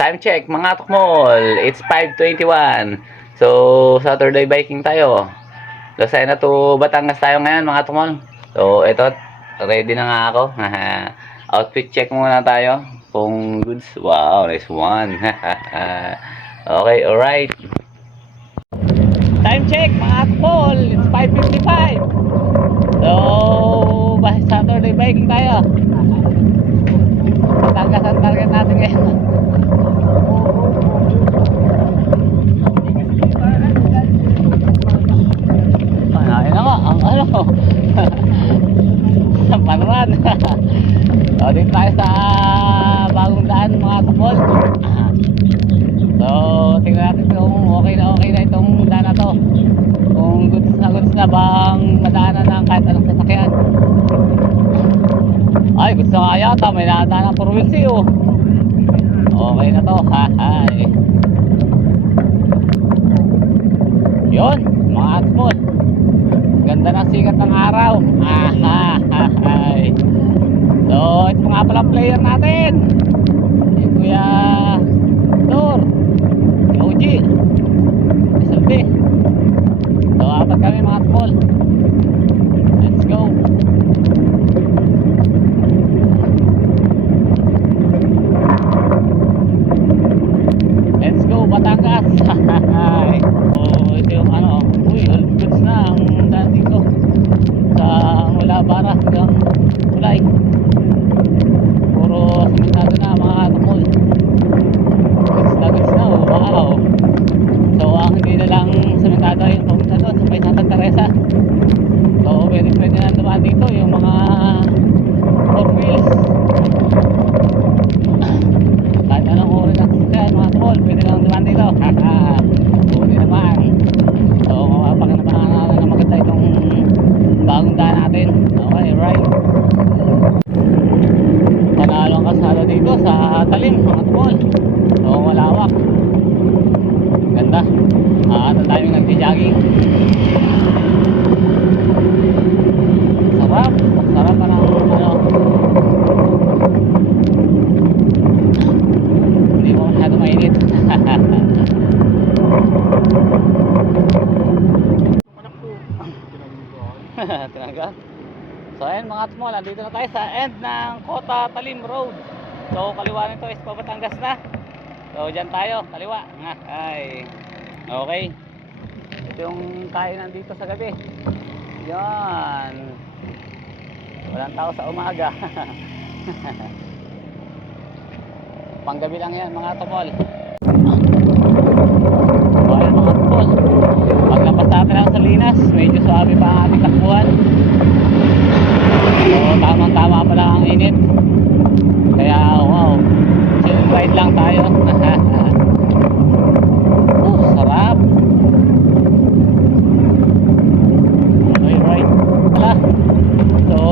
Time check mga tukmol. It's 5:21. So, Saturday biking tayo. Lucena to Batangas tayo ngayon mga tukmol. So, ito. Ready na nga ako. Outfit check muna tayo. Kung goods. Wow, nice one. Okay, alright. Time check mga tukmol. It's 5:55. So, Saturday biking tayo. Batangas ang target natin ngayon. Ayun na nga, ang ano panran. So, dito tayo sa bagong daan mga tukmol. So, tingnan natin kung okay na itong daan na to. Kung goods na bang madaanan ng kahit anong sasakyan. Ay, gusto nga yata, may nadaan ng province oh. Okay na to, hahay. Yun, mga tukmol. Ganda ng sikat ng araw. Hahay. So, ito nga pala player natin. Si Kuya Tor, si OG, si Sulti. So, apat kami mga tukmol. Let's go. Let's go Batangas. Oh, ito yung ano. Uy, all goods na ang daan dito. Sa mula Bara hanggang Tulay. Puro simentado na mga tukmol. Goods na. Oh, wow. So, ang hindi na lang simentado yung pumunta doon sa may Santa Teresa. So, pwede na naman dito yung mga 4 wheels. Kahit anong uri ng sasakyan mga tukmol, pwede lang naman dito. Pwede naman. So, mapapakinabangan na maganda itong bagong daan natin. Okay, right. Panalo ang kasada dito sa talim mga tukmol. So, malawak. Ganda. At ang daming nagti-jogging. Sarap. Sarap pa ng ano. Hindi mo masyado mainit. Tinaga. So ayan mga tukmol, andito na tayo sa end ng Kota Talim Road. So kaliwa nito is Batangas na. So dyan tayo, kaliwa. Ay. Okay. Ito yung kainan dito sa gabi. Yan. Walang tao sa umaga. Panggabi lang yan mga tukmol. So ayan mga tukmol, paglapas natin ang Salinas, medyo suabe pa ang ating takbuhan. So tamang tama pa lang ang init. Kaya wow, chill ride lang tayo. Sarap. Okay, right. So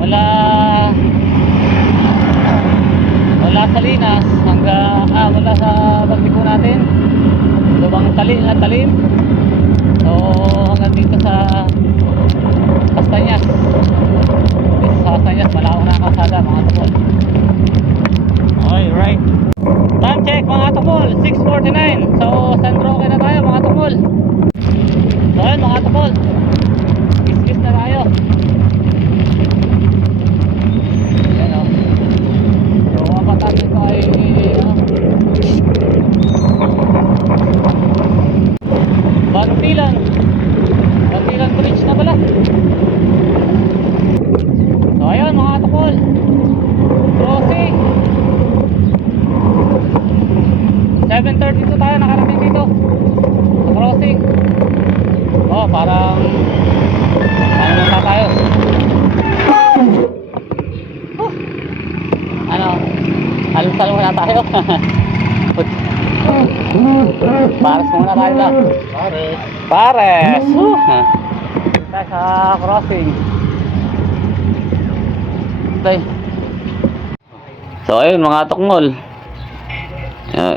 wala Salinas hanggang wala sa bagtiko natin. Lubang talim. So hanggang dito sa Castañas. Dito sa Castañas malawak na ang kalsada mga tukmol. Okay, right. Time check mga tukmol, 6:49. So San Roque na tayo mga tukmol. So ayun mga tukmol, kiss na tayo. Ayan o. So kapatan dito ay Bantilan Bridge na pala. So ayun mga tukmol, crossing 7:32 tayo nakarating dito sa crossing. Oh, parang ano na tayo. Almusal muna tayo. Pares muna tayo lang. Pares. Tayo sa crossing. Okay. So ayun mga tukmol,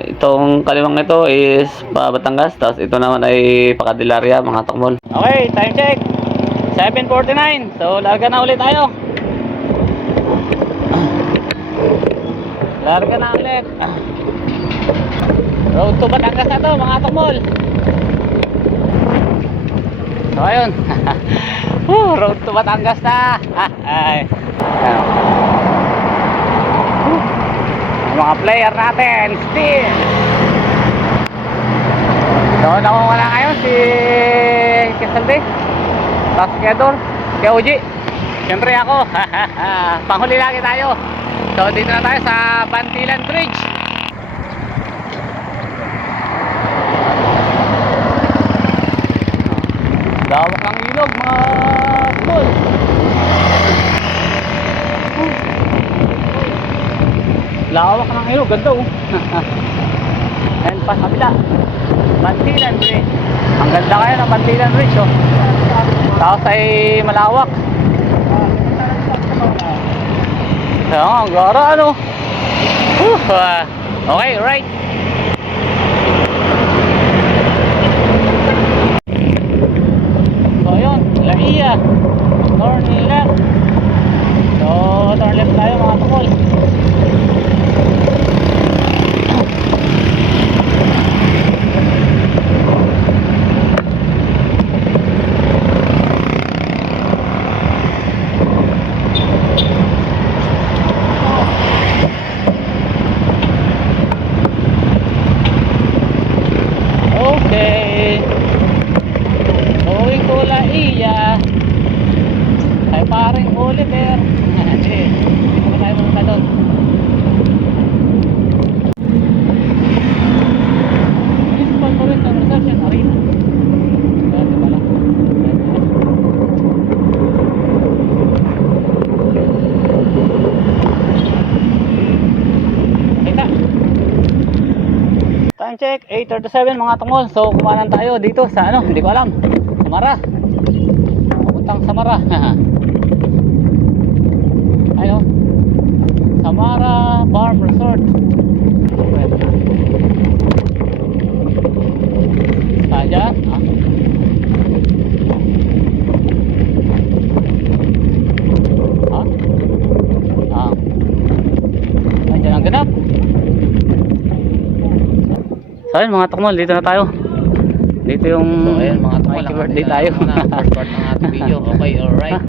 itong kaliwang ito is pa Batangas, tapos ito naman ay pa Candelaria mga tukmol. Okay, time check 7:49. So larga na ulit tayo. Larga na ulit. Road to Batangas na to mga tukmol. So ayun. Road to Batangas na. Ay. Ang mga player natin still. So nakuha na ngayon si Kesalde, tapos si Kedor, si Oji, siyempre ako. Panghuli lagi tayo. So dito na tayo sa Bantilan Bridge. Lawak ang ilog mga tol. Lawak ng ilog, ganda oh. And pa kabila, Bantilan Bridge. Ang ganda kaya ng Bantilan Bridge oh. Tapos ay malawak. So, ang gara ano. Okay, right. So yun, Laia. Turn left. So, turn left tayo mga tukol. Okay. Going to Laia. Ay paring Oliver. Hindi. Hindi mo tayo pumunta doon. Municipal Forest and Reserve Arena. Dati pala. Kita. Time check, 8:37 mga tungol. So kumanan tayo dito sa ano, hindi ko alam. Samara. Papuntang Samara. Ayo. Samara Farm Resort. Saja. Andiyan ang ganap. So ayun mga tukmol, dito na tayo. Dito yung So ayun mga tukmol, birthday tayo. First part ng ating video. Okay, alright.